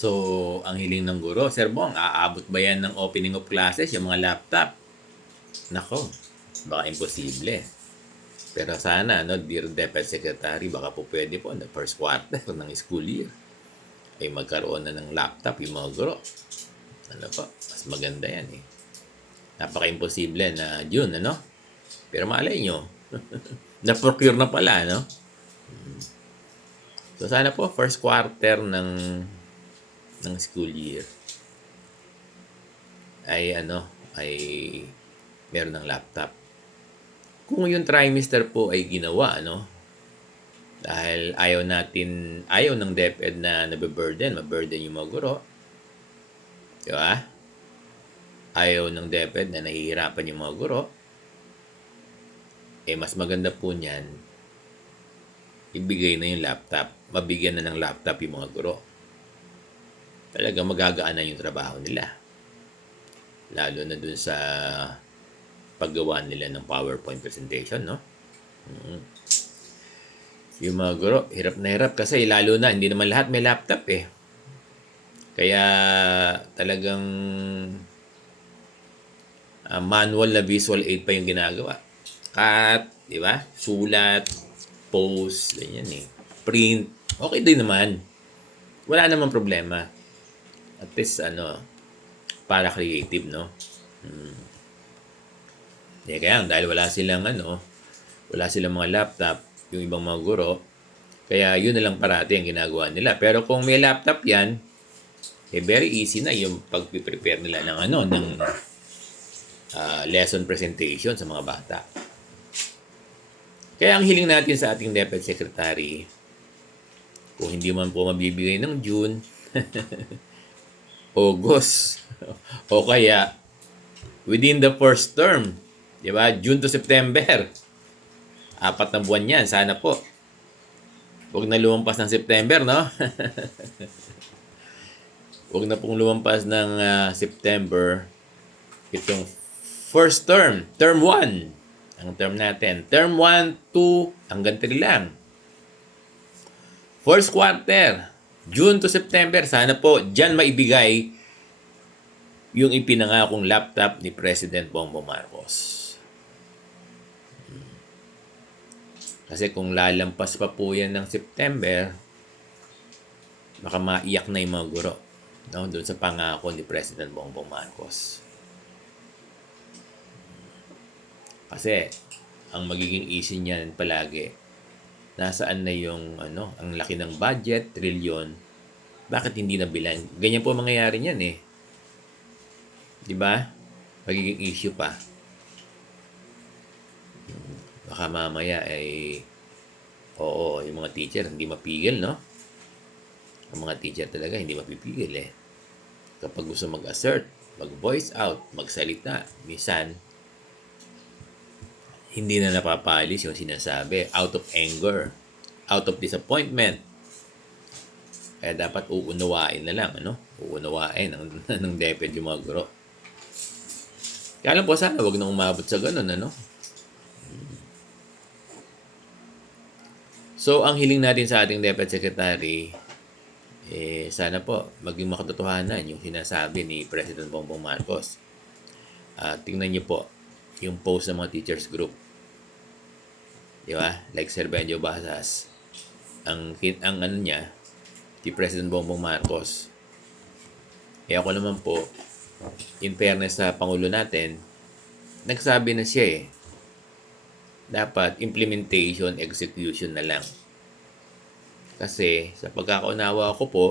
So, ang hiling ng guro, Sir Bong, aabot ba yan ng opening of classes, yung mga laptop? Nako, baka imposible. Pero sana, no, Dear Deputy Secretary, baka po pwede po na first quarter ng school year ay magkaroon na ng laptop yung mga guro. Ano po, mas maganda yan eh. Napaka-imposible na June, ano? Pero malay nyo, na-procure na pala, no? So sana po first quarter ng school year ay ay meron ng laptop. Kung yung trimester po ay ginawa, dahil ayaw ng DepEd na maburden yung mga guro. Di ba? Ayaw ng DepEd na nahihirapan yung mga guro. Mas maganda po niyan, ibigay na yung laptop. Mabigyan na ng laptop yung mga guro. Talaga magagaan na yung trabaho nila. Lalo na dun sa paggawa nila ng PowerPoint presentation, no? Yung mga guro, hirap na hirap kasi lalo na, hindi naman lahat may laptop eh. Kaya talagang manual na visual aid pa yung ginagawa. Cut, di ba? Sulat, post, ganyan eh. Print, okay din naman. Wala namang problema. At least, para creative, no? Kaya dahil wala silang mga laptop, yung ibang mga guro, kaya yun na lang parati ang ginagawa nila. Pero kung may laptop yan, very easy na yung pag-prepare nila ng lesson presentation sa mga bata. Kaya ang hiling natin sa ating DepEd Secretary, kung hindi man po mabibigay ng June, August, o kaya within the first term, di ba? June to September. 4 na buwan yan. Sana po. Huwag na lumampas ng September, no? Huwag na pong lumampas ng September. Itong first term, term 1. Ang term natin. Term 1, 2, hanggang 3 lang. First quarter, June to September, sana po dyan maibigay yung ipinangakong laptop ni President Bongbong Marcos. Kasi kung lalampas pa po yan ng September, baka maiyak na yung mga guro, no? Doon sa pangako ni President Bongbong Marcos. Kasi ang magiging issue niyan palagi, nasaan na yung ang laki ng budget, trilyon, bakit hindi nabilang? Ganyan po mangyayari niyan eh. 'Di ba? Magiging issue pa. Baka mamaya yung mga teacher hindi mapigil, no? Ang mga teacher talaga hindi mapipigil eh. Kapag gusto mag-assert, mag-voice out, magsalita, minsan hindi na napapalis yung sinasabi, out of anger, out of disappointment. Kaya dapat uunawain na lang, Uunawain ng DepEd yung mga guro. Kaya lang po sana wag na umabot sa ganun, So, ang hiling natin sa ating DepEd Secretary, sana po maging makatotohanan yung sinasabi ni President Bongbong Marcos. Tingnan niyo po yung post ng mga teachers group. Di ba? Like Sir Benjo Basas. Ang niya, si President Bongbong Marcos. Ako naman po, in fairness sa Pangulo natin, nagsabi na siya dapat implementation, execution na lang. Kasi sa pagkakaunawa ko po,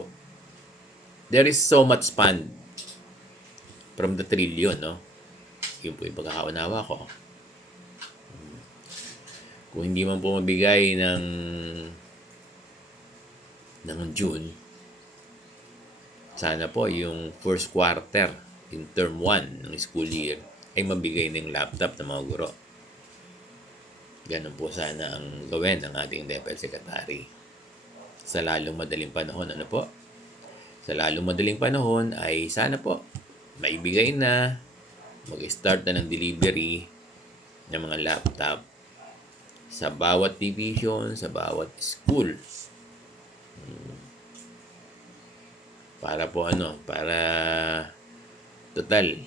there is so much fund from the trillion, no? Yun po yung pagkakaunawa ko. Kung hindi man po mabigay ng June, sana po yung first quarter in term 1 ng school year ay mabigay ng laptop ng mga guro. Ganun po sana ang gawin ng ating DepEd Secretary. Sa lalong madaling panahon, Sa lalong madaling panahon ay sana po maibigay na, mag-start na ng delivery ng mga laptop sa bawat division, sa bawat school. Para po para total,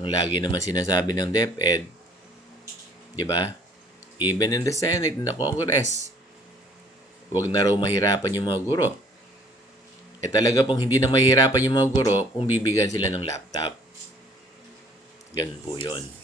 ang lagi naman sinasabi ng DepEd, di ba? Even in the Senate, in the Congress, wag na raw mahirapan yung mga guro. Talaga pong hindi na mahirapan yung mga guro kung bibigyan sila ng laptop. Ganun po yun.